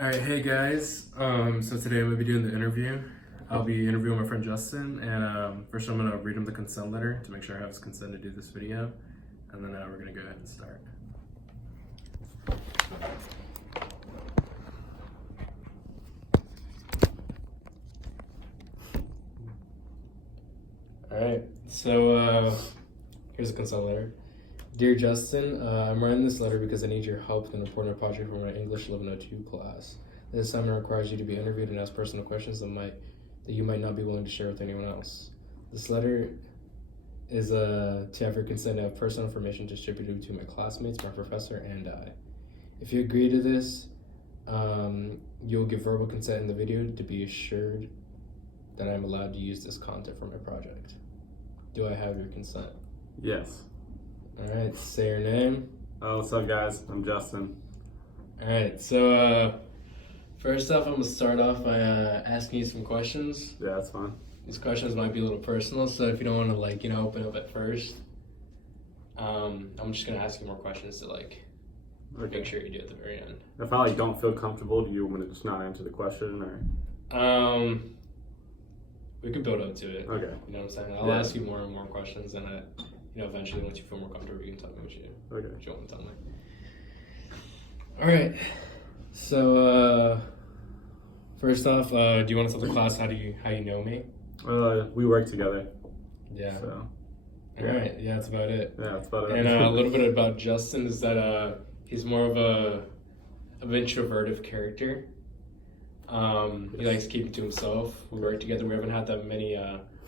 Alright, hey guys. So today I'm gonna be doing the interview. I'll be interviewing my friend Justin, and first I'm gonna read him the consent letter to make sure I have his consent to do this video, and then we're gonna go ahead and start. Alright, so here's the consent letter. Dear Justin, I'm writing this letter because I need your help with an important project for my English 1102 class. This assignment requires you to be interviewed and ask personal questions that you might not be willing to share with anyone else. This letter is to have your consent to have personal information distributed to my classmates, my professor, and I. If you agree to this, you'll give verbal consent in the video to be assured that I'm allowed to use this content for my project. Do I have your consent? Yes. Alright, say your name. What's up, guys? I'm Justin. Alright, so first off, I'm going to start off by asking you some questions. Yeah, that's fine. These questions might be a little personal, so if you don't want to, open up at first, I'm just going to ask you more questions to, make sure you do at the very end. If I, don't feel comfortable, do you want me to just not answer the question, or? We can build up to it. Okay. You know what I'm saying? I'll ask you more and more questions, and eventually, once you feel more comfortable, you can tell me what you want to tell me. All right. So, first off, do you want to tell the class how you know me? We work together. Yeah. So. All right. Yeah, that's about it. Yeah, that's about it. And a little bit about Justin is that he's more of an introverted character. He likes keeping to himself. We work together. We haven't had that many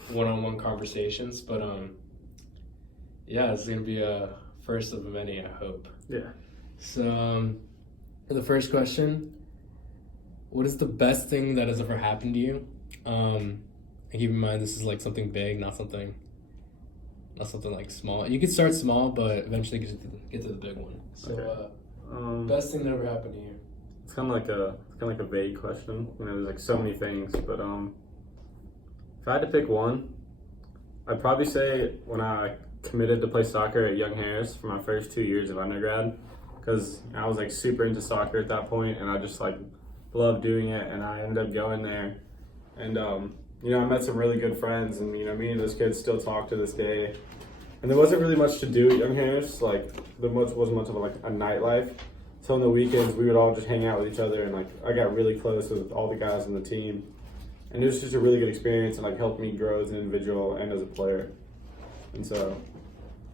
one-on-one conversations, but yeah, it's gonna be a first of many, I hope. Yeah. So, for the first question, what is the best thing that has ever happened to you? And keep in mind, this is something big, not something small. You could start small, but eventually get to the big one. So, okay. Best thing that ever happened to you? It's kind of like a vague question. There's so many things, but if I had to pick one, I'd probably say when I committed to play soccer at Young Harris for my first 2 years of undergrad, because I was super into soccer at that point, and I just loved doing it, and I ended up going there, and I met some really good friends, and me and those kids still talk to this day, and there wasn't really much to do at Young Harris. There wasn't much of a nightlife. So on the weekends, we would all just hang out with each other, and I got really close with all the guys on the team, and it was just a really good experience, and helped me grow as an individual and as a player. And so,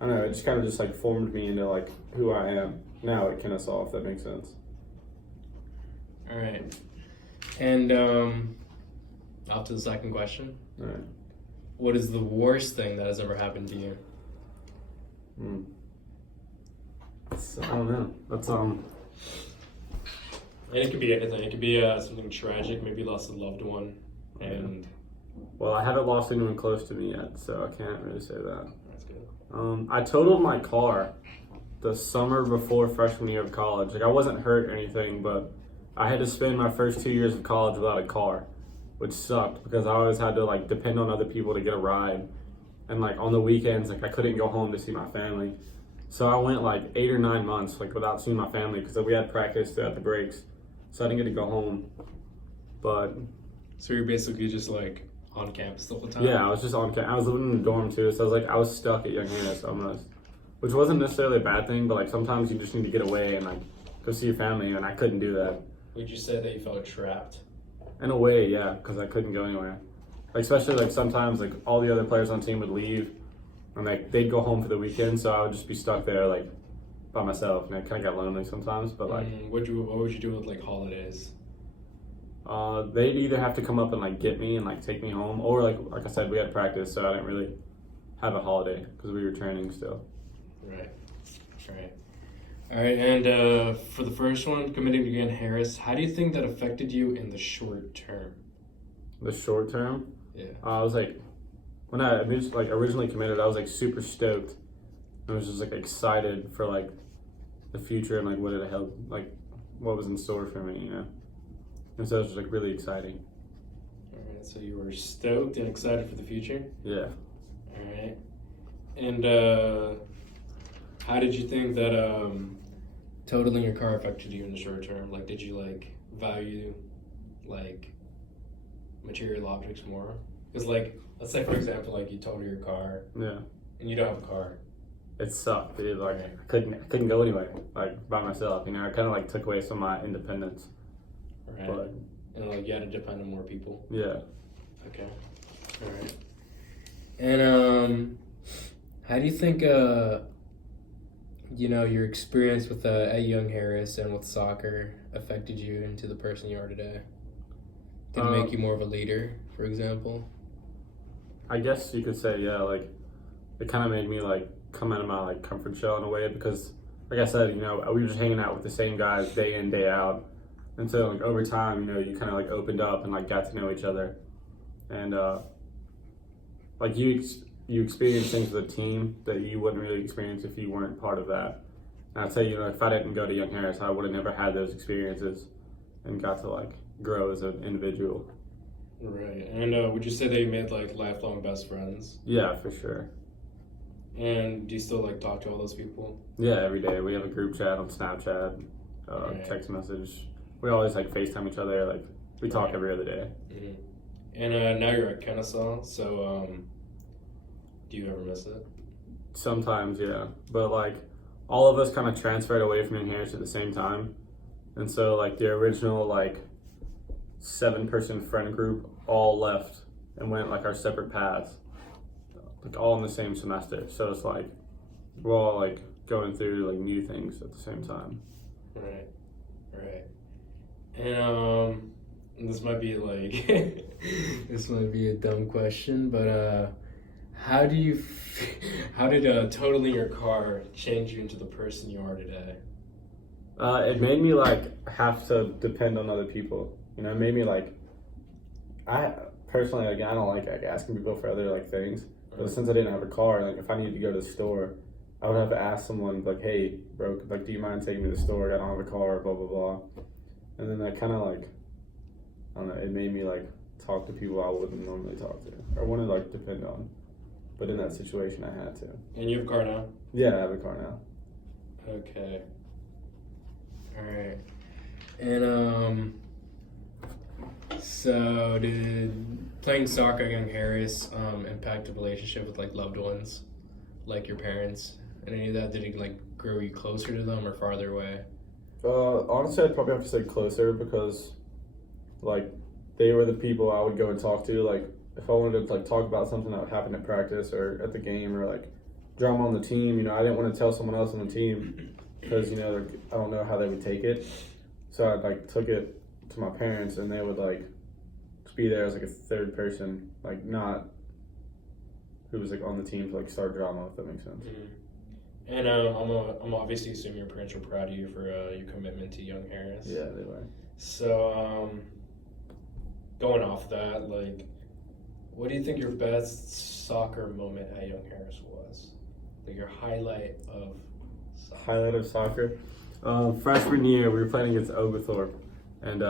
I don't know, it just kind of formed me into who I am now at Kennesaw, if that makes sense. All right, and off to the second question. All right. What is the worst thing that has ever happened to you? I don't know. That's And it could be anything. It could be something tragic. Maybe you lost a loved one, and well, I haven't lost anyone close to me yet, so I can't really say that. That's good. I totaled my car the summer before freshman year of college. I wasn't hurt or anything, but I had to spend my first 2 years of college without a car, which sucked because I always had to depend on other people to get a ride, and on the weekends I couldn't go home to see my family. So I went 8 or 9 months without seeing my family because we had practice throughout the breaks, so I didn't get to go home. But so you're basically just on campus the whole time? Yeah, I was just on campus. I was living in the dorm too, so I was stuck at Young Harris almost, which wasn't necessarily a bad thing, but sometimes you just need to get away and go see your family, and I couldn't do that. Would you say that you felt trapped? In a way, yeah, because I couldn't go anywhere. Especially sometimes all the other players on the team would leave, and they'd go home for the weekend, so I would just be stuck there by myself, and I kind of got lonely sometimes. But what would you do with holidays? They'd either have to come up and get me and take me home, or like I said, we had practice, so I didn't really have a holiday because we were training still. Right. All right, and for the first one, committing to Young Harris, how do you think that affected you in the short term? The short term? Yeah. I was when I originally committed, I was super stoked. I was just excited for the future and what it held, what was in store for me, And so it was just really exciting. All right, so you were stoked and excited for the future? Yeah. All right. And how did you think that totaling your car affected you in the short term? Like, did you like value like material objects more? Because like, let's say for example, like you total your car Yeah. and you don't have a car. It sucked, dude. Like I couldn't go anywhere, like by myself. You know, it kind of like took away some of my independence. Right. But And like you had to depend on more people. yeah. Okay. All right. And how do you think you know, your experience with at Young Harris and with soccer affected you into the person you are today? Did it make you more of a leader, for example? I guess you could say, yeah. Like it kind of made me like come out of my like comfort shell in a way because, like I said, you know, we were just hanging out with the same guys day in day out, and so like over time, you know, you kind of like opened up and like got to know each other, and like you experience things with a team that you wouldn't really experience if you weren't part of that. And I'd say, you know, if I didn't go to Young Harris, I would have never had those experiences and got to like grow as an individual. Right. And would you say that you made like lifelong best friends? Yeah, for sure. And do you still like talk to all those people? Yeah, every day we have a group chat on Snapchat, Right. text message. We always like FaceTime each other. Like we talk every other day. Mm-hmm. And now you're at Kennesaw, so do you ever miss it? Sometimes, yeah. But like all of us kind of transferred away from Young Harris at the same time, and so like the original like 7-person friend group all left and went like our separate paths, like all in the same semester. So it's like we're all like going through like new things at the same time. Right. And this might be like this might be a dumb question, but how did totaling your car change you into the person you are today? It made me like have to depend on other people. You know, it made me like I personally like I don't like asking people for other like things. But since I didn't have a car, like if I needed to go to the store, I would have to ask someone like, "Hey, bro, like, do you mind taking me to the store? I don't have a car." Blah blah blah. And then that kind of like I don't know. It made me like talk to people I wouldn't normally talk to or want to like depend on. But in that situation, I had to. And you have a car now? Yeah, I have a car now. Okay. All right. And so did playing soccer at Young Harris impact the relationship with like loved ones, like your parents, and any of that? Did it like grow you closer to them or farther away? Honestly, I'd probably have to say closer because, like, they were the people I would go and talk to. Like, if I wanted to like talk about something that happened at practice or at the game or like drama on the team, you know, I didn't want to tell someone else on the team because, you know, I don't know how they would take it. So I like took it to my parents, and they would like just be there as like a third person, like not who was like on the team to like start drama, if that makes sense. Mm-hmm. And I'm obviously assuming your parents were proud of you for your commitment to Young Harris. Yeah, they were. So going off that, like, what do you think your best soccer moment at Young Harris was? Like your highlight of soccer? Highlight of soccer. Freshman year, we were playing against Oglethorpe, and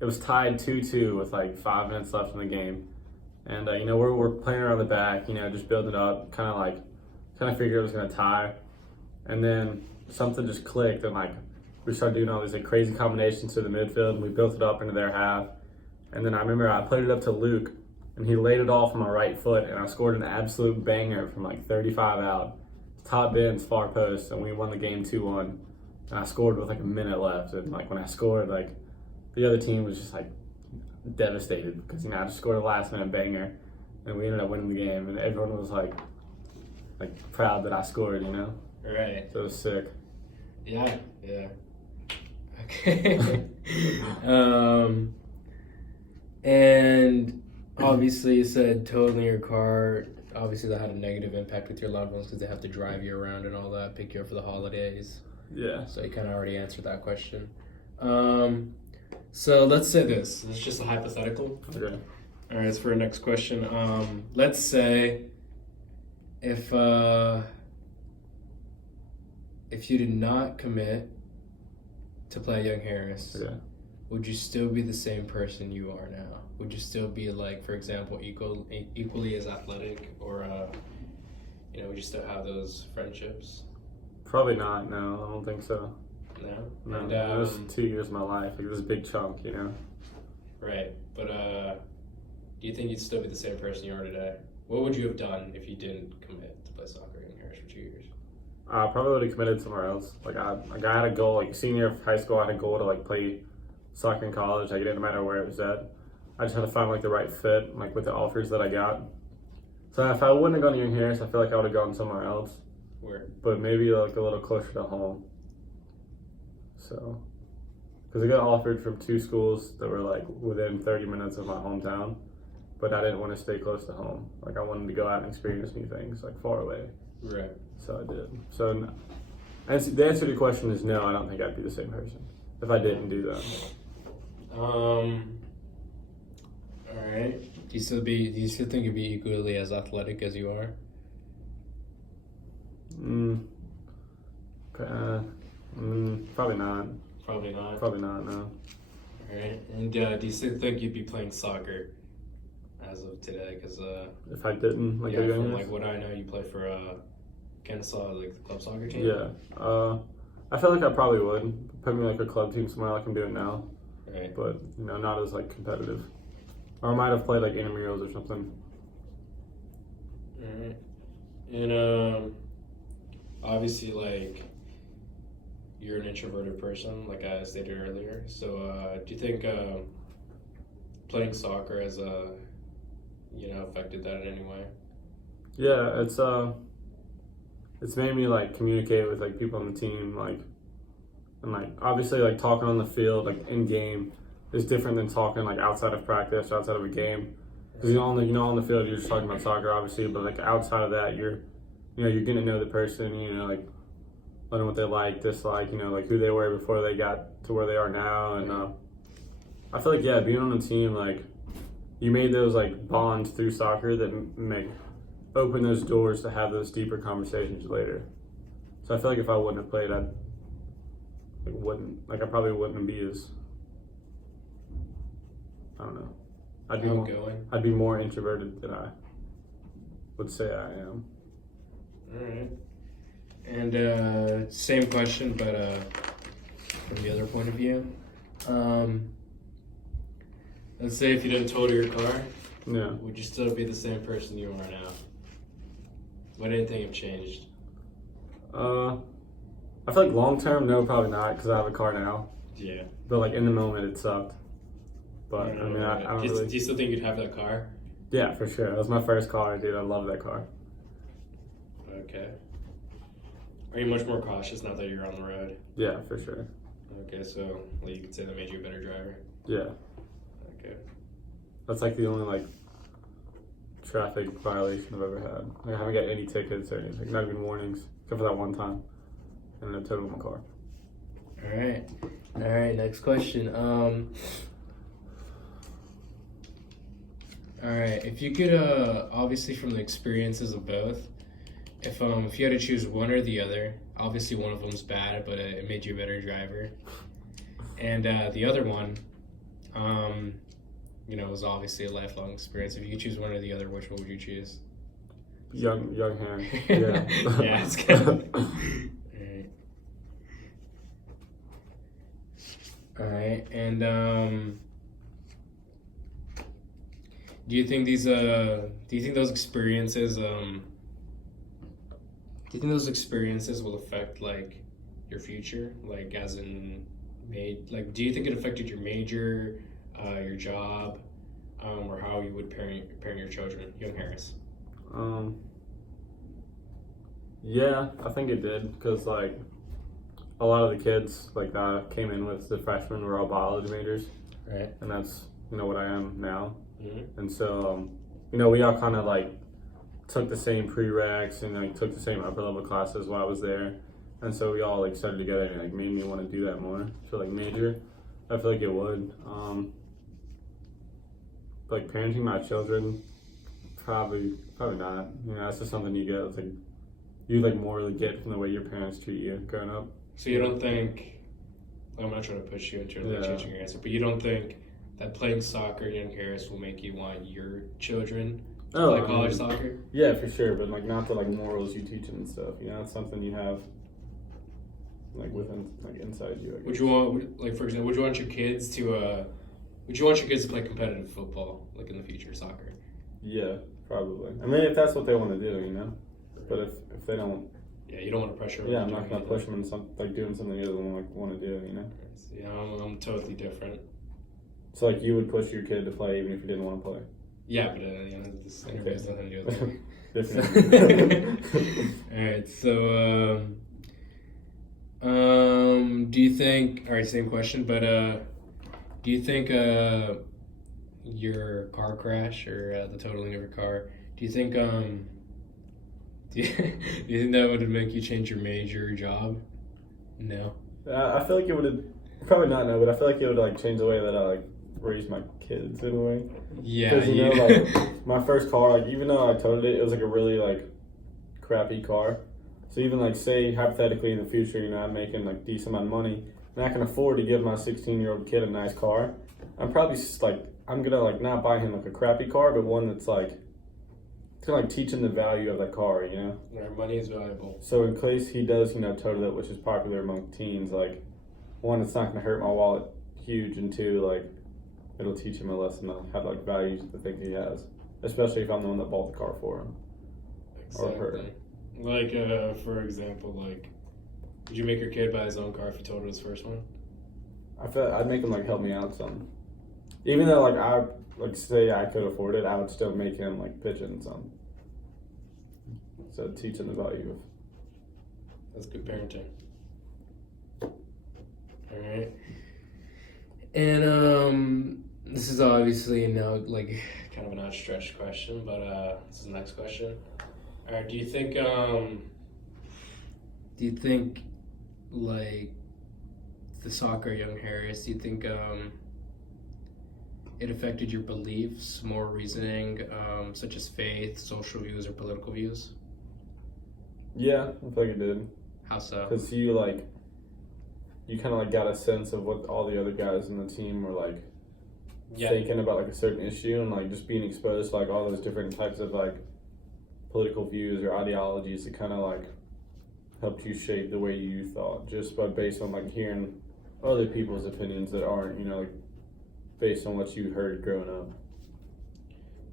it was tied 2-2 with like 5 minutes left in the game. And you know, we're playing around the back, you know, just building it up, kind of figured it was gonna tie, and then something just clicked, and like we started doing all these like crazy combinations to the midfield, and we built it up into their half. And then I remember I played it up to Luke, and he laid it off on my right foot, and I scored an absolute banger from like 35 out. Top bins, far post, and we won the game 2-1. And I scored with like a minute left, and like when I scored, like the other team was just like devastated because, you know, I just scored a last minute banger, and we ended up winning the game, and everyone was like proud that I scored, you know. Right. So it was sick. Yeah. Okay. And obviously you said totaling your car, obviously that had a negative impact with your loved ones because they have to drive you around and all that, pick you up for the holidays. Yeah. So you kind of already answered that question. So let's say this is just a hypothetical. Okay. All right, it's for our next question. Let's say if you did not commit to play Young Harris, Okay. would you still be the same person you are now? Would you still be, like, for example, equally as athletic, or you know, would you still have those friendships? Probably not. No, I don't think so. No. No, And it was 2 years of my life. Like this big chunk, you know. right, but do you think you'd still be the same person you are today? What would you have done if you didn't commit to play soccer in Harris for 2 years? I probably would have committed somewhere else. I had a goal. Like senior of high school, I had a goal to like play soccer in college. Like it didn't matter where it was at. I just had to find like the right fit, like with the offers that I got. So if I wouldn't have gone to Young Harris, I feel like I would have gone somewhere else. Where? But maybe like a little closer to home. So, because I got offered from 2 schools that were like within 30 minutes of my hometown, but I didn't want to stay close to home. Like I wanted to go out and experience new things, like far away. Right. So I did. So, the answer to your question is no. I don't think I'd be the same person if I didn't do that. All right. Do you still think you'd be equally as athletic as you are? Probably not. Probably not. Probably not. No. All right. And do you still think you'd be playing soccer as of today? Because If I didn't, like, yeah, go to from Young like Harris? what I know, you play for Kennesaw, like the club soccer team. Yeah. I feel like I probably would put me like a club team somewhere like I'm doing now, Right. but not as like competitive. Or I might have played like intramurals or something. All right. And obviously, like, you're an introverted person, like I stated earlier. So, do you think playing soccer has affected that in any way? Yeah, it's made me like communicate with like people on the team, like, and like obviously like talking on the field, like in game, is different than talking like outside of practice, outside of a game. Because on the field you're just talking about soccer, obviously, but like outside of that, you're getting to know the person, like learning what they like, dislike, like who they were before they got to where they are now, and I feel like being on a team, like you made those like bonds through soccer that open those doors to have those deeper conversations later. So I feel like if I wouldn't have played, I probably wouldn't be as, I don't know. I'd be more introverted than I would say I am. All right. And same question, but from the other point of view. Let's say if you didn't total your car, Yeah. would you still be the same person you are now? What anything have changed? I feel like long term, no, probably not, because I have a car now. Yeah. But like in the moment, it sucked. But I don't do really. you still think you'd have that car? Yeah, for sure. That was my first car, dude. I love that car. Okay. Are you much more cautious now that you're on the road? Yeah, for sure. Okay, so you could say that made you a better driver. Yeah. Okay. That's like the only like traffic violation I've ever had. Like, I haven't got any tickets or anything, not even warnings, except for that one time. And I totaled my car. All right. Next question. All right. If you could, obviously from the experiences of both, if you had to choose one or the other, obviously one of them's bad, but it made you a better driver, and the other one, was obviously a lifelong experience. If you could choose one or the other, which one would you choose? Young hair. Yeah. Yeah, it's good. All right, and do you think those experiences will affect like your future, like as in do you think it affected your major, your job, or how you would parent your children? Young Harris. Yeah, I think it did, because like a lot of the kids like that I came in with, the freshmen, were all biology majors, Right. and that's what I am now. Mm-hmm. And so we all kind of like took the same prereqs and like took the same upper level classes while I was there, and so we all like started together, and like made me want to do that more. So like major, I feel like it would. Like parenting my children, probably not. That's just something you get. It's like you like morally get from the way your parents treat you growing up. So you don't think? I'm not trying to push you into changing your answer, but you don't think that playing soccer at Young Harris will make you want your children to play college soccer? Yeah, for sure, but like not the like morals you teach them and stuff. It's something you have like within like inside you. I guess. Would you want, like, for example, would you want your kids to play competitive football, like in the future, soccer? Yeah, probably. I mean, if that's what they want to do, you know. But if they don't, Yeah, you don't want to pressure them. yeah, I'm not gonna push them into like doing something they don't want to do, you know. Yeah, I'm totally different. So like you would push your kid to play even if you didn't want to play. Yeah, but this interview has nothing to do with that. Different. All right, so do you think? All right, same question, but do you think your car crash or the totaling of your car? Do you think do you think that would make you change your major or job? No. I feel like it would have probably not no, but I feel like it would like change the way that I like raise my kids in a way. Yeah, Because you know, like my first car, like even though I totaled it, it was like a really like crappy car. So even like say hypothetically in the future, you know, I'm making like decent amount of money and I can afford to give my 16-year-old kid a nice car. I'm probably just like I'm gonna like not buy him like a crappy car, but one that's like it's gonna like teach him the value of that car, you know. Our money is valuable. So in case he does, you know, total it, which is popular among teens, like one, it's not gonna hurt my wallet huge, and two, like it'll teach him a lesson on how to like value the thing he has, especially if I'm the one that bought the car for him. Exactly. Or her. Like for example, like would you make your kid buy his own car if he totaled his first one? I feel I'd make him like help me out some. Even though like I like say I could afford it, I would still make him like pitch in some. So teach him the value of. That's good parenting. All right. And this is obviously now like kind of an outstretched question, but this is the next question. All right. Do you think like the soccer young Harris? Do you think it affected your beliefs, more reasoning, such as faith, social views, or political views? Yeah, I feel like it did. How so? Because you kind of like got a sense of what all the other guys in the team were like thinking about like a certain issue, and like just being exposed to like all those different types of like political views or ideologies. It kind of like helped you shape the way you thought just by based on like hearing other people's opinions that aren't, you know, like based on what you heard growing up.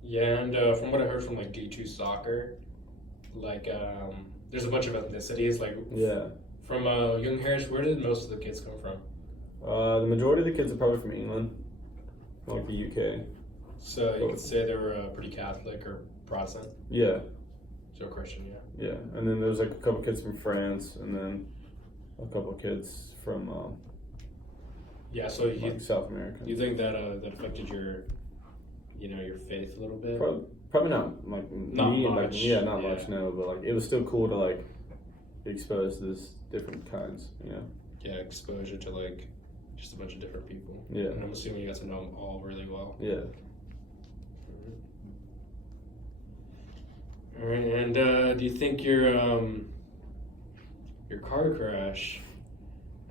Yeah, and from what I heard from like D2 soccer, like there's a bunch of ethnicities. Like Yeah. from Young Harris, where did most of the kids come from? The majority of the kids are probably from England, like the UK. So you could say they were pretty Catholic or Protestant. Yeah. So Christian, yeah. Yeah, and then there's like a couple kids from France, and then a couple kids from Yeah, so like South America. you think that that affected your, you know, your faith a little bit? Probably not like Not me, much, like not yeah. much, no. But like it was still cool to like be exposed to this different kinds, you know. Yeah, exposure to like just a bunch of different people. Yeah. And I'm assuming you got to know them all really well. Yeah. All right, and do you think your car crash?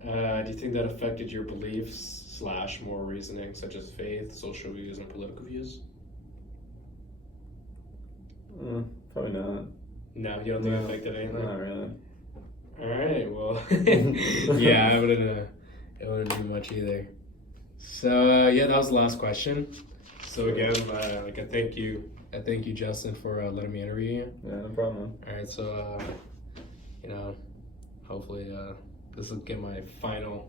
Do you think that affected your beliefs / more reasoning, such as faith, social views, and political views? Probably not. No, you don't think it affected anything? Not really. All right, well, yeah, it wouldn't do much either. So yeah, that was the last question. So again, like I thank you, Justin, for letting me interview you. Yeah, no problem. All right, so you know, hopefully this will get my final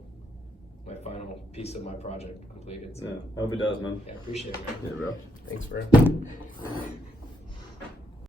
piece of my project completed. So. Yeah, I hope it does, man. Yeah, I appreciate it, man. Yeah, bro. Thanks, bro.